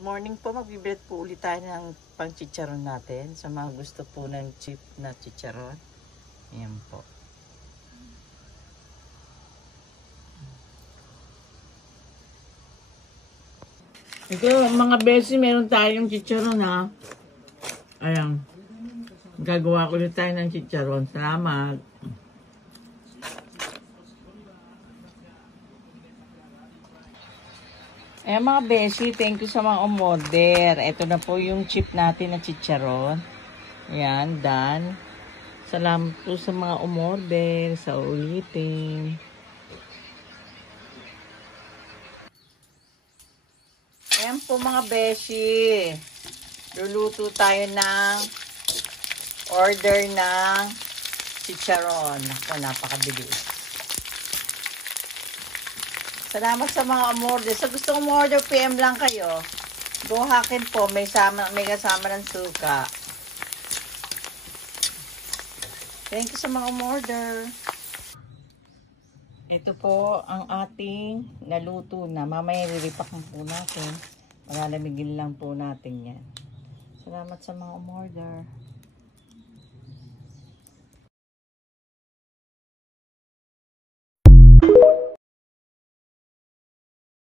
Good morning po. Magbibilit po ulit tayo ng pang chicharon natin. Sa mga gusto po ng cheap na chicharon. Ayan po. Ito mga besi, meron tayong chicharon ha. Ayan. Gagawa ulit tayo ng chicharon. Salamat. Ayan mga beshi, thank you sa mga umorder. Ito na po yung chip natin na chicharon. Ayan, done. Salamat po sa mga umorder, sa ulitin. Ayan po mga beshi. Luluto tayo ng order ng chicharon. Ako, napakabilis. Salamat sa mga umorder. Sa gusto umorder, PM lang kayo. Go Hakin po. May kasama ng suka. Thank you sa mga umorder. Ito po ang ating naluto na. Mamaya riripak po natin. Pagalamigin lang po natin yan. Salamat sa mga umorder.